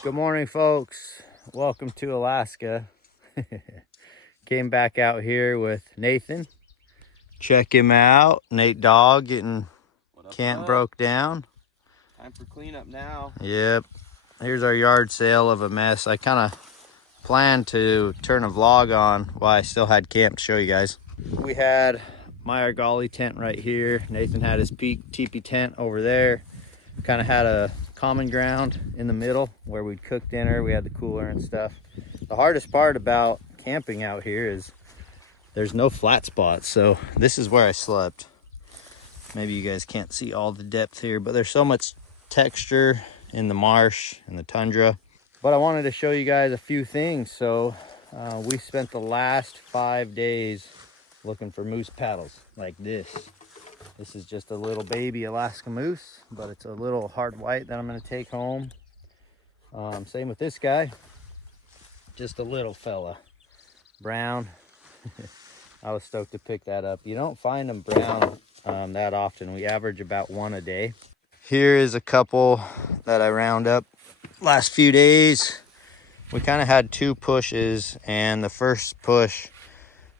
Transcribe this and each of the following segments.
Good morning, folks. Welcome to Alaska. Came back out here with Nathan. Check him out. Nate Dog getting camp broke down. Time for cleanup now. Yep. Here's our yard sale of a mess. I kind of planned to turn a vlog on while I still had camp to show you guys. We had my Argali tent right here. Nathan had his teepee tent over there. Kind of had a common ground in the middle where we'd cook dinner. We had the cooler and stuff. The hardest part about camping out here is there's no flat spots. So this is where I slept. Maybe you guys can't see all the depth here, but there's so much texture in the marsh and the tundra. But I wanted to show you guys a few things. So we spent the last 5 days looking for moose paddles like this. This is just a little baby Alaska moose, but it's a little hard white that I'm gonna take home. Same with this guy, just a little fella, brown. I was stoked to pick that up. You don't find them brown that often. We average about one a day. Here is a couple that I round up last few days. We kind of had 2 pushes, and the first push,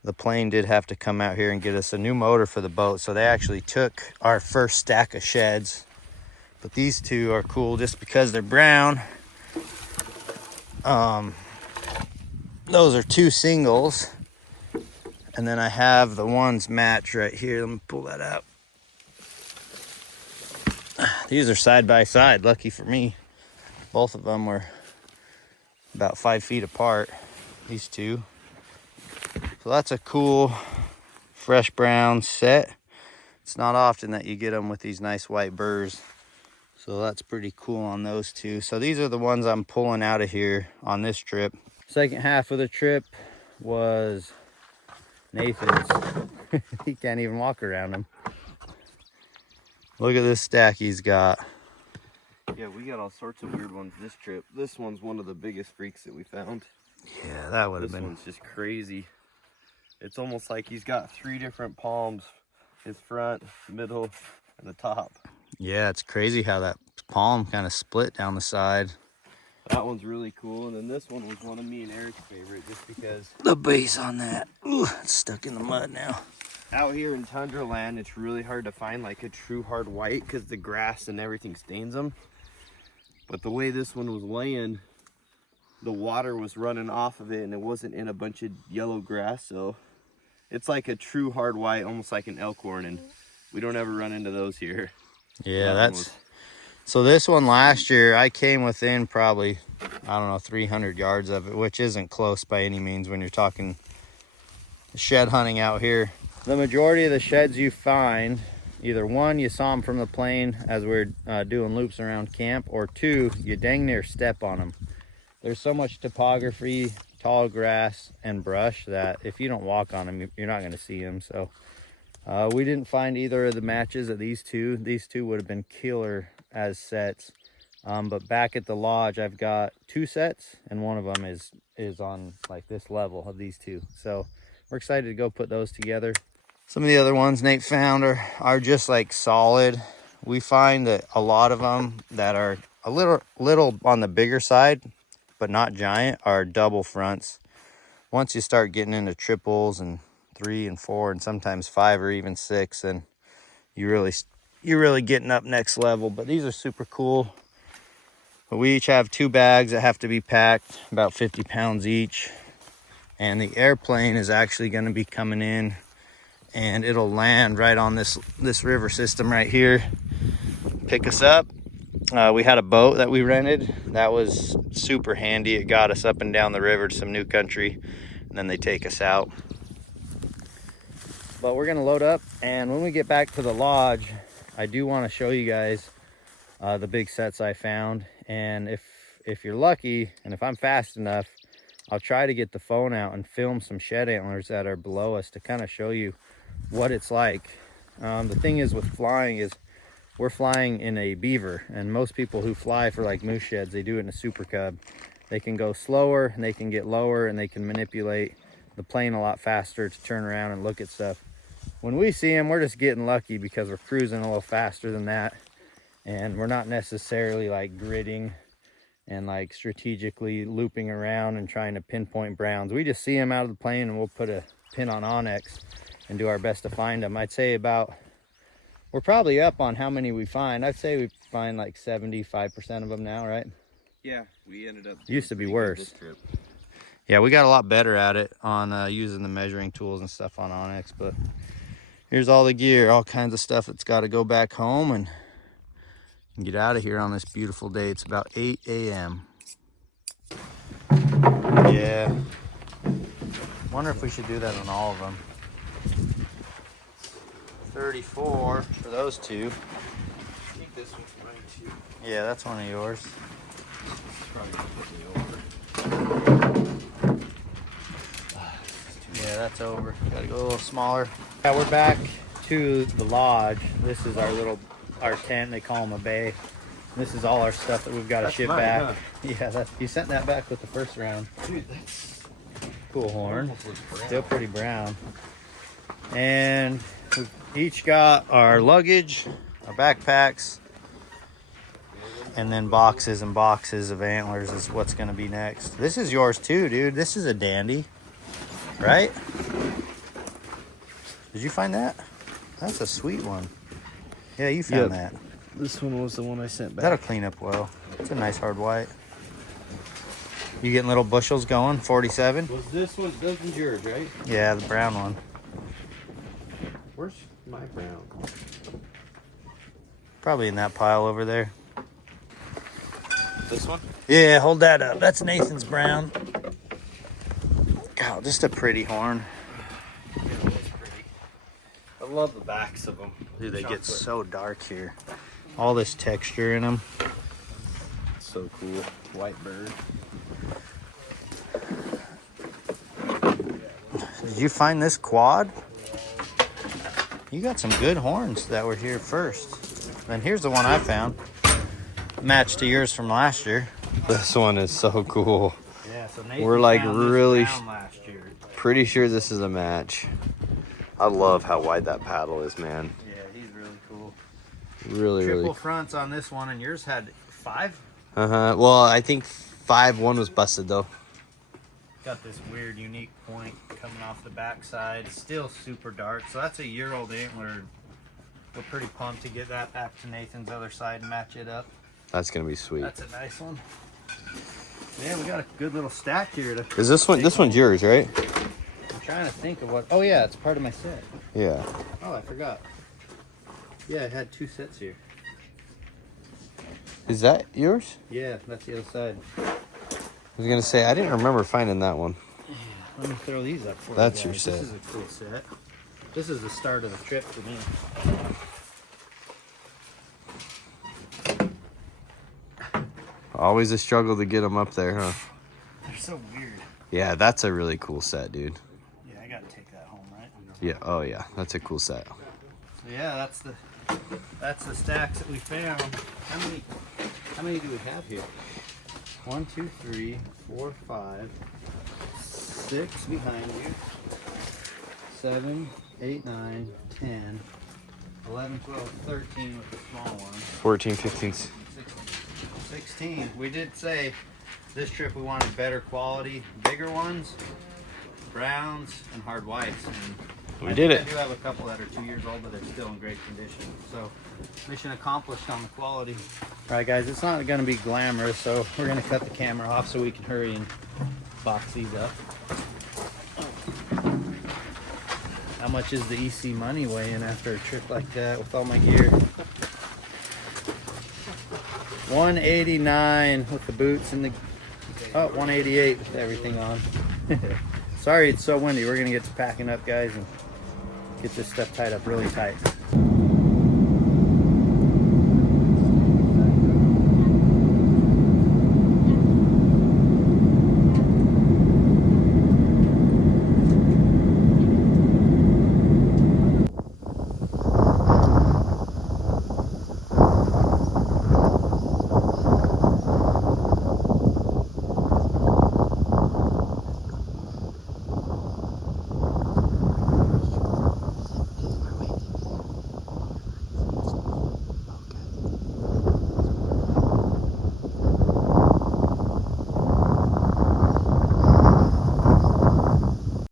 the plane did have to come out here and get us a new motor for the boat. So they actually took our first stack of sheds. But these 2 are cool just because they're brown. Those are 2 singles. And then I have the ones match right here. Let me pull that out. These are side by side, lucky for me. Both of them were about 5 feet apart, these 2. So that's a cool fresh brown set. It's not often that you get them with these nice white burrs. So that's pretty cool on those 2. So these are the ones I'm pulling out of here on this trip. Second half of the trip was Nathan's. He can't even walk around them. Look at this stack he's got. Yeah, we got all sorts of weird ones this trip. This one's one of the biggest freaks that we found. Yeah, that would have been. This one's just crazy. It's almost like he's got 3 different palms. His front, middle, and the top. Yeah, it's crazy how that palm kind of split down the side. That one's really cool. And then this one was one of me and Eric's favorite just because the base on that. Ooh, it's stuck in the mud now. Out here in tundra land, it's really hard to find like a true hard white because the grass and everything stains them. But the way this one was laying, the water was running off of it and it wasn't in a bunch of yellow grass. So it's like a true hard white, almost like an elkhorn. And we don't ever run into those here. Yeah, that's... So this one last year, I came within probably, I don't know, 300 yards of it, which isn't close by any means when you're talking shed hunting out here. The majority of the sheds you find, either 1, you saw them from the plane as we're doing loops around camp, or 2, you dang near step on them. There's so much topography, tall grass, and brush that if you don't walk on them, you're not going to see them. So we didn't find either of the matches of these 2. These 2 would have been killer as sets. But back at the lodge, I've got 2 sets, and one of them is on like this level of these 2. So we're excited to go put those together. Some of the other ones Nate found are just like solid. We find that a lot of them that are a little on the bigger side, but not giant, are double fronts. Once you start getting into triples and 3 and 4 and sometimes 5 or even 6, and you're really getting up next level. But these are super cool. But we each have 2 bags that have to be packed, about 50 pounds each. And the airplane is actually going to be coming in, and it'll land right on this river system right here, pick us up. We had a boat that we rented that was super handy. It got us up and down the river to some new country, and then they take us out. But we're gonna load up, and when we get back to the lodge, I do want to show you guys the big sets I found. And if you're lucky, and if I'm fast enough, I'll try to get the phone out and film some shed antlers that are below us to kind of show you what it's like. The thing is with flying is we're flying in a beaver, and most people who fly for like moose sheds, they do it in a super cub. They can go slower and they can get lower, and they can manipulate the plane a lot faster to turn around and look at stuff. When we see them, we're just getting lucky because we're cruising a little faster than that, and we're not necessarily like gridding and like strategically looping around and trying to pinpoint browns. We just see them out of the plane and we'll put a pin on onyx and do our best to find them. I'd say we're probably up on how many we find. I'd say we find like 75% of them now, right? Yeah, we ended up. Used to be worse. Yeah, we got a lot better at it on using the measuring tools and stuff on onyx, but here's all the gear, all kinds of stuff that's got to go back home and get out of here on this beautiful day. It's about 8 a.m. Yeah. Wonder if we should do that on all of them. 34 for those two. I think this one's mine too. Yeah, that's one of yours. Probably gonna put me over. Yeah, that's over. Gotta go a little smaller. Yeah, we're back to the lodge. This is our tent. They call them a bay. This is all our stuff that we've got to ship back. Huh? Yeah, you sent that back with the first round. Dude, that's cool horn. Still pretty brown. And we've each got our luggage, our backpacks, and then boxes and boxes of antlers is what's going to be next. This is yours too, dude. This is a dandy, right? Did you find that? That's a sweet one. Yeah, you found that. This one was the one I sent back. That'll clean up well. It's a nice hard white. You getting little bushels going? 47? Was this one's yours, right? Yeah, the brown one. Where's my brown? Probably in that pile over there. This one? Yeah, hold that up. That's Nathan's brown. God, just a pretty horn. Yeah, it was pretty. I love the backs of them. Dude, they get so dark here. All this texture in them. So cool. White bird. Did you find this quad? You got some good horns that were here first. Then here's the one I found. Matched to yours from last year. This one is so cool. Yeah, so Nathan we're like found really this brown last year. pretty sure this is a match. I love how wide that paddle is, man. Yeah, he's really cool. Really, Triple really. fronts on this one, and yours had 5? Well, I think 1 was busted though. Got this weird, unique point coming off the backside. Still super dark. So that's a year-old antler. We're pretty pumped to get that back to Nathan's other side and match it up. That's gonna be sweet. That's a nice one. Yeah, we got a good little stack here. Is this one? This one's yours, right? I'm trying to think of what. Oh yeah, it's part of my set. Yeah. Oh, I forgot. Yeah, I had 2 sets here. Is that yours? Yeah, that's the other side. I was gonna say I didn't remember finding that one. Yeah, let me throw these up for That's you your guys. set. This is a cool set. This is the start of the trip for me. Always a struggle to get them up there, huh? They're so weird. Yeah, that's a really cool set, dude. Yeah, I gotta take that home, right? Yeah. Oh yeah, that's a cool set. So yeah, that's the stacks that we found. How many do we have here? 1, 2, 3, 4, 5, 6 behind you. 7, 8, 9, 10, 11, 12, 13 with the small ones. 14, 15. 16. We did say this trip we wanted better quality, bigger ones, browns, and hard whites. And We did it. I do have a couple that are 2 years old, but they're still in great condition. So mission accomplished on the quality. All right, guys, it's not going to be glamorous, so we're going to cut the camera off so we can hurry and box these up. How much is the EC money weighing after a trip like that with all my gear? 189 with the boots and the 188 with everything on. Sorry it's so windy. We're gonna get to packing up, guys, and get this stuff tied up really tight.